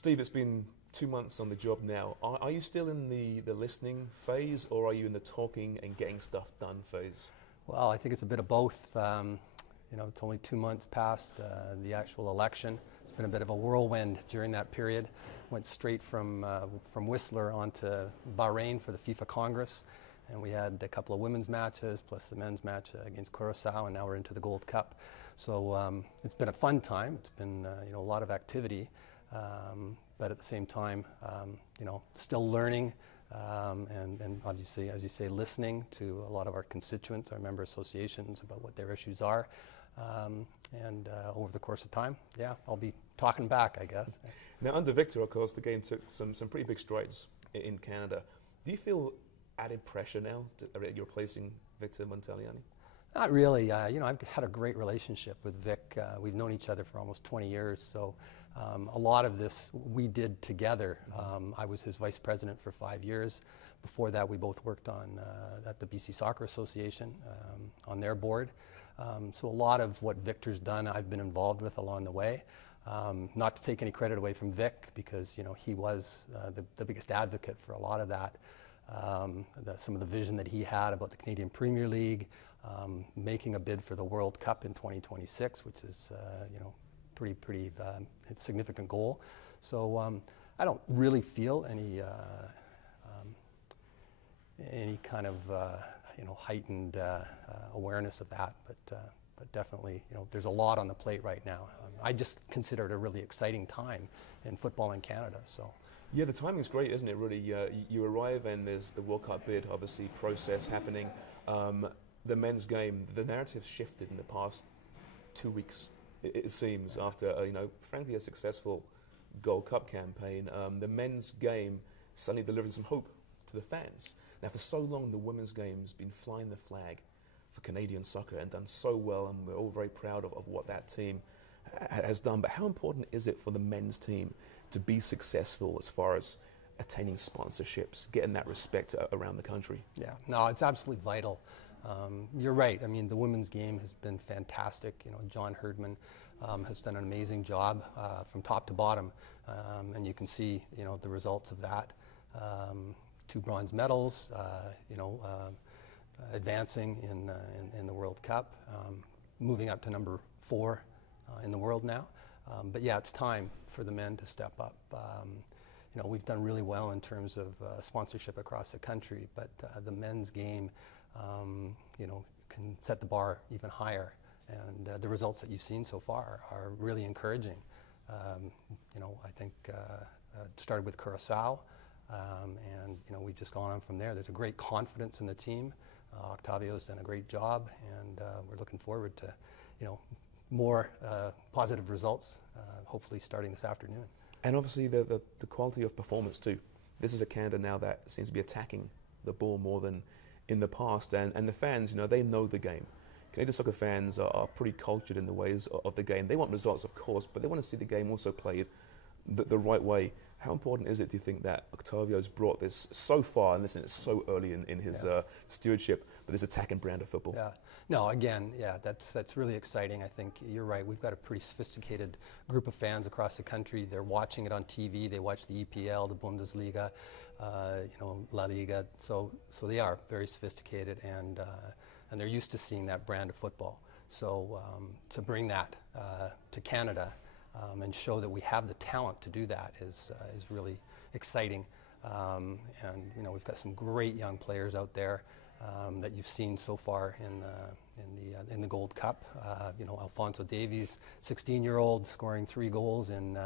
Steve, it's been 2 months on the job now. Are you still in the listening phase, or are you in the talking and getting stuff done phase? Well, I think it's a bit of both. It's only 2 months past the actual election. It's been a bit of a whirlwind during that period. Went straight from Whistler onto Bahrain for the FIFA Congress, and we had a couple of women's matches plus the men's match against Curacao, and now we're into the Gold Cup. So it's been a fun time. It's been a lot of activity, but at the same time, still learning. And obviously, as you say, listening to a lot of our constituents, our member associations, about what their issues are. Over the course of time, I'll be talking back, I guess. Now, under Victor, of course, the game took some pretty big strides in Canada. Do you feel added pressure now that you're replacing Victor Montagliani? Not really. I've had a great relationship with Vic. We've known each other for almost 20 years, so a lot of this we did together. I was his vice president for 5 years. Before that, we both worked at the BC Soccer Association on their board. So a lot of what Victor's done, I've been involved with along the way. Not to take any credit away from Vic, because he was the biggest advocate for a lot of that. Some of the vision that he had about the Canadian Premier League, making a bid for the World Cup in 2026, which is pretty significant goal. So I don't really feel any kind of heightened awareness of that, but definitely there's a lot on the plate right now. I just consider it a really exciting time in football in Canada. So. Yeah, the timing's great, isn't it, really? You arrive and there's the World Cup bid, obviously, process happening. The men's game, the narrative's shifted in the past 2 weeks, it seems, after, frankly, a successful Gold Cup campaign. The men's game suddenly delivered some hope to the fans. Now, for so long, the women's game's been flying the flag for Canadian soccer and done so well, and we're all very proud of what that team has done. But how important is it for the men's team to be successful as far as attaining sponsorships, getting that respect around the country? Yeah, no, it's absolutely vital. You're right. I mean, the women's game has been fantastic. John Herdman has done an amazing job from top to bottom, and you can see, the results of that. 2 bronze medals, advancing in the World Cup, moving up to number 4 in the world now. But yeah, it's time for the men to step up. We've done really well in terms of sponsorship across the country, but the men's game, can set the bar even higher. And the results that you've seen so far are really encouraging. I think it started with Curacao, and we've just gone on from there. There's a great confidence in the team. Octavio's done a great job, and we're looking forward to, more positive results, hopefully starting this afternoon. And obviously the quality of performance too. This is a Canada now that seems to be attacking the ball more than in the past, and the fans, they know the game. Canadian soccer fans are pretty cultured in the ways of the game. They want results, of course, but they want to see the game also played the right way. How important is it, do you think, that Octavio's brought this so far, and listen, it's so early in his stewardship, but this attacking brand of football? Yeah. No, again, that's really exciting. I think you're right. We've got a pretty sophisticated group of fans across the country. They're watching it on TV. They watch the EPL, the Bundesliga, La Liga. So they are very sophisticated, and they're used to seeing that brand of football. So to bring that to Canada, and show that we have the talent to do that is really exciting. And we've got some great young players out there that you've seen so far in the Gold Cup. Alphonso Davies, 16-year-old, scoring 3 goals in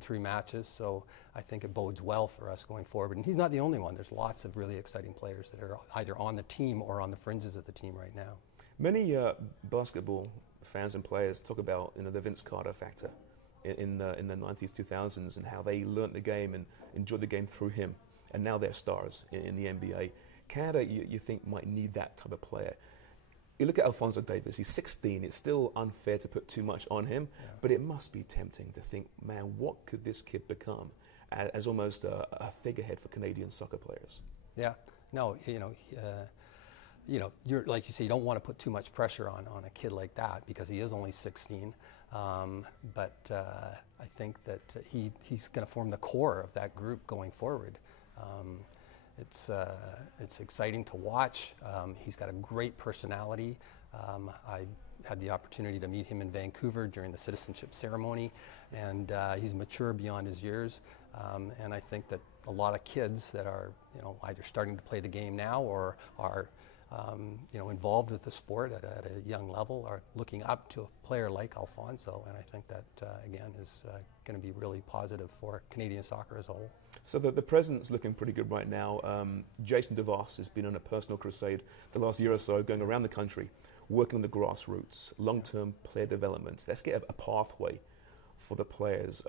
3 matches. So I think it bodes well for us going forward. And he's not the only one. There's lots of really exciting players that are either on the team or on the fringes of the team right now. Many basketball fans and players talk about the Vince Carter factor in the 90s, 2000s, and how they learnt the game and enjoyed the game through him, and now they're stars in the NBA. Canada, you think, might need that type of player. You look at Alphonso Davies, he's 16. It's still unfair to put too much on him, but it must be tempting to think, man, what could this kid become as almost a figurehead for Canadian soccer players? Yeah, no, you're, like you say, you don't want to put too much pressure on a kid like that, because he is only 16. But I think that he's going to form the core of that group going forward. It's exciting to watch. He's got a great personality. I had the opportunity to meet him in Vancouver during the citizenship ceremony, and he's mature beyond his years. And I think that a lot of kids that are, either starting to play the game now or are, involved with the sport at a young level are looking up to a player like Alfonso. And I think that, again, is going to be really positive for Canadian soccer as a whole. So the president's looking pretty good right now. Jason DeVos has been on a personal crusade the last year or so, going around the country, working on the grassroots, long-term player development. Let's get a pathway for the players.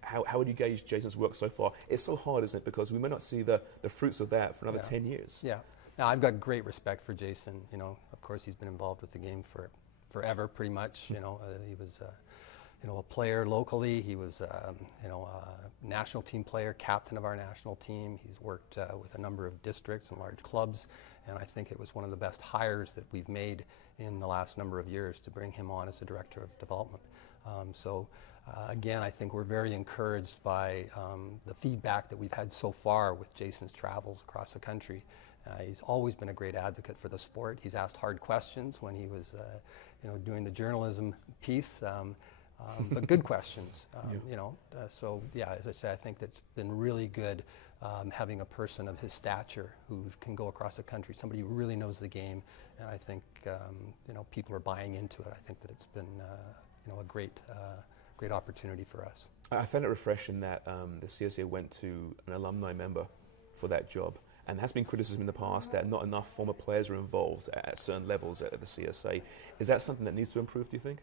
How would you gauge Jason's work so far? It's so hard, isn't it? Because we may not see the fruits of that for another 10 years. Yeah. Now, I've got great respect for Jason. Of course, he's been involved with the game forever, pretty much. He was, a player locally. He was, a national team player, captain of our national team. He's worked with a number of districts and large clubs, and I think it was one of the best hires that we've made in the last number of years to bring him on as the director of development. Again, I think we're very encouraged by the feedback that we've had so far with Jason's travels across the country. He's always been a great advocate for the sport. He's asked hard questions when he was, doing the journalism piece, but good questions. So yeah, as I say, I think that's been really good having a person of his stature who can go across the country, somebody who really knows the game, and I think people are buying into it. I think that it's been a great opportunity for us. I found it refreshing that the CSA went to an alumni member for that job. And there has been criticism in the past that not enough former players are involved at certain levels at the CSA. Is that something that needs to improve, do you think?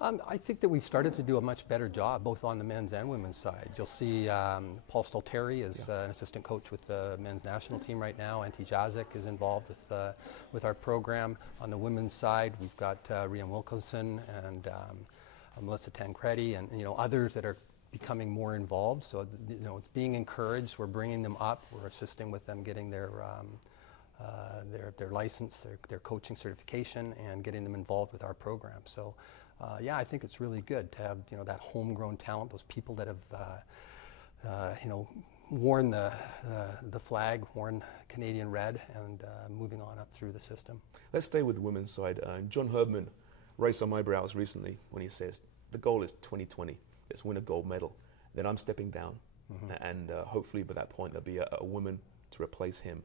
I think that we've started to do a much better job, both on the men's and women's side. You'll see Paul Stalteri is an assistant coach with the men's national team right now. Antti Jazik is involved with our program. On the women's side, we've got Rian Wilkinson and Melissa Tancredi and others that are becoming more involved. So it's being encouraged. We're bringing them up. We're assisting with them getting their license, their coaching certification, and getting them involved with our program. So I think it's really good to have that homegrown talent, those people that have worn the flag, worn Canadian red, and moving on up through the system. Let's stay with the women's side. John Herdman raised some eyebrows recently when he says the goal is 2020. Let's win a gold medal. Then I'm stepping down, and hopefully by that point there'll be a woman to replace him.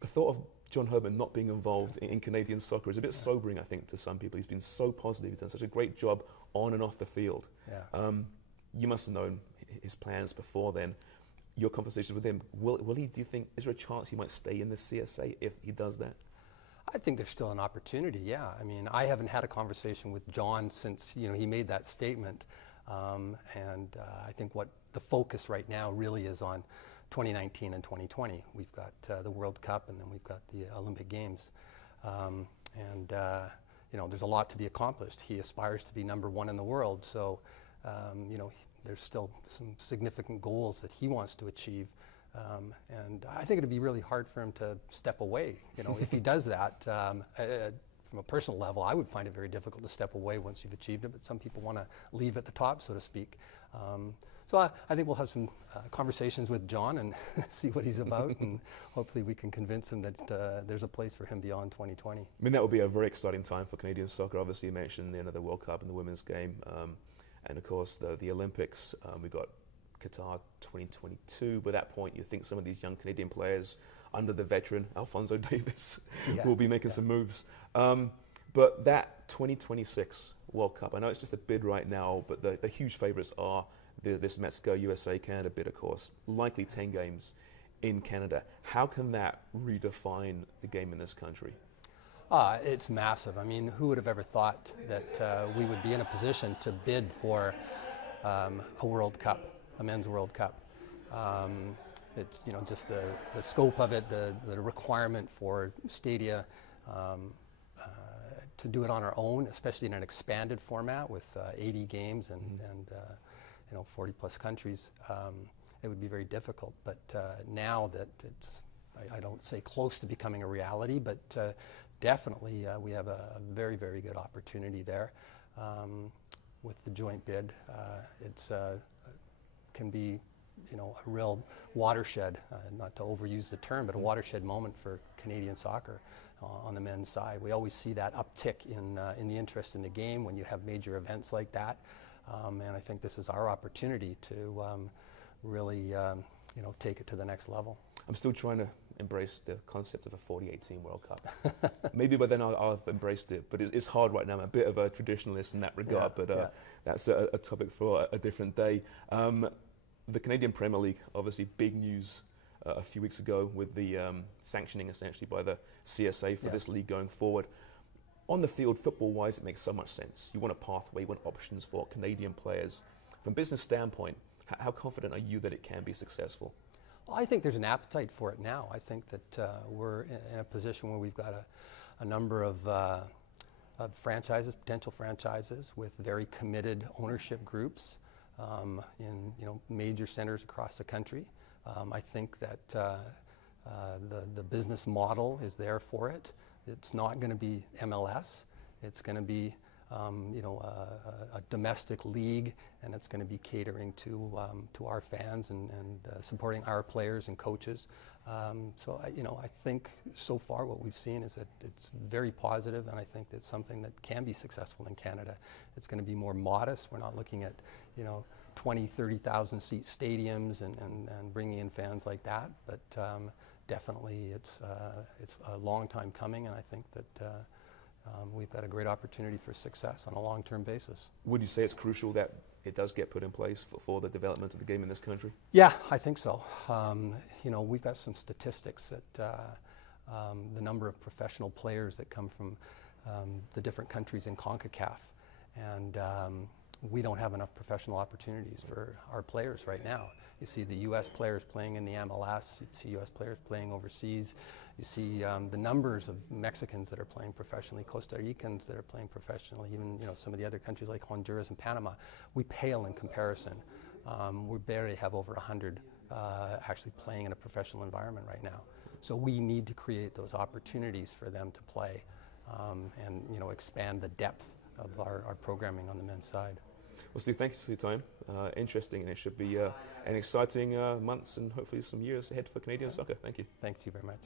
The thought of John Herdman not being involved in Canadian soccer is a bit sobering, I think, to some people. He's been so positive. He's done such a great job on and off the field. Yeah. You must have known his plans before then. Your conversations with him, will he? Do you think is there a chance he might stay in the CSA if he does that? I think there's still an opportunity, yeah. I mean, I haven't had a conversation with John since, he made that statement. I think what the focus right now really is on 2019 and 2020. We've got the World Cup, and then we've got the Olympic Games. There's a lot to be accomplished. He aspires to be #1 in the world, so, there's still some significant goals that he wants to achieve. And I think it'd be really hard for him to step away. If he does that, from a personal level, I would find it very difficult to step away once you've achieved it, but some people want to leave at the top, so to speak. So I think we'll have some conversations with John and see what he's about, and hopefully we can convince him that there's a place for him beyond 2020. I mean, that would be a very exciting time for Canadian soccer. Obviously, you mentioned the World Cup and the women's game, and of course the Olympics. We've got Qatar 2022. By that point, you think some of these young Canadian players under the veteran Alfonso Davies will be making some moves. But that 2026 World Cup, I know it's just a bid right now, but the huge favourites are this Mexico, USA, Canada bid, of course. Likely 10 games in Canada. How can that redefine the game in this country? It's massive. I mean, who would have ever thought that we would be in a position to bid for a World Cup? A men's World Cup. It's just the scope of it, the requirement for stadia to do it on our own, especially in an expanded format with 80 games and 40 plus countries. It would be very difficult. But now that it's, I don't say close to becoming a reality, but definitely we have a very, very good opportunity there. with the joint bid. It's can be, you know, a real watershed, not to overuse the term, but a watershed moment for Canadian soccer on the men's side. We always see that uptick in the interest in the game when you have major events like that, and I think this is our opportunity to really, you know, take it to the next level. I'm still trying to embrace the concept of a 48-team World Cup. Maybe by then I'll have embraced it, but it's hard right now. I'm a bit of a traditionalist in that regard, but that's a topic for a different day. The Canadian Premier League, obviously big news a few weeks ago with the sanctioning essentially by the CSA for this league going forward. On the field, football-wise, it makes so much sense. You want a pathway, you want options for Canadian players. From a business standpoint, how confident are you that it can be successful? Well, I think there's an appetite for it now. I think that we're in a position where we've got a number of franchises, potential franchises, with very committed ownership groups in, you know, major centers across the country. I think that the business model is there for it. It's not going to be MLS. It's going to be you know, a domestic league, and it's going to be catering to our fans and supporting our players and coaches. So you know, I think so far what we've seen is that it's very positive, and I think it's something that can be successful in Canada. It's going to be more modest. We're not looking at, you know, 20, 30,000 seat stadiums and bringing in fans like that, but definitely it's a long time coming, and I think that we've got a great opportunity for success on a long-term basis. Would you say it's crucial that it does get put in place for the development of the game in this country? Yeah, I think so. You know, we've got some statistics that the number of professional players that come from the different countries in CONCACAF, and we don't have enough professional opportunities for our players right now. You see the U.S. players playing in the MLS, you see U.S. players playing overseas, you see the numbers of Mexicans that are playing professionally, Costa Ricans that are playing professionally, even, you know, some of the other countries like Honduras and Panama. We pale in comparison. We barely have over 100 actually playing in a professional environment right now. So we need to create those opportunities for them to play and, you know, expand the depth of our programming on the men's side. Well, Steve, thanks for your time. Interesting, and it should be an exciting months and hopefully some years ahead for Canadian soccer. Thank you. Thanks you very much.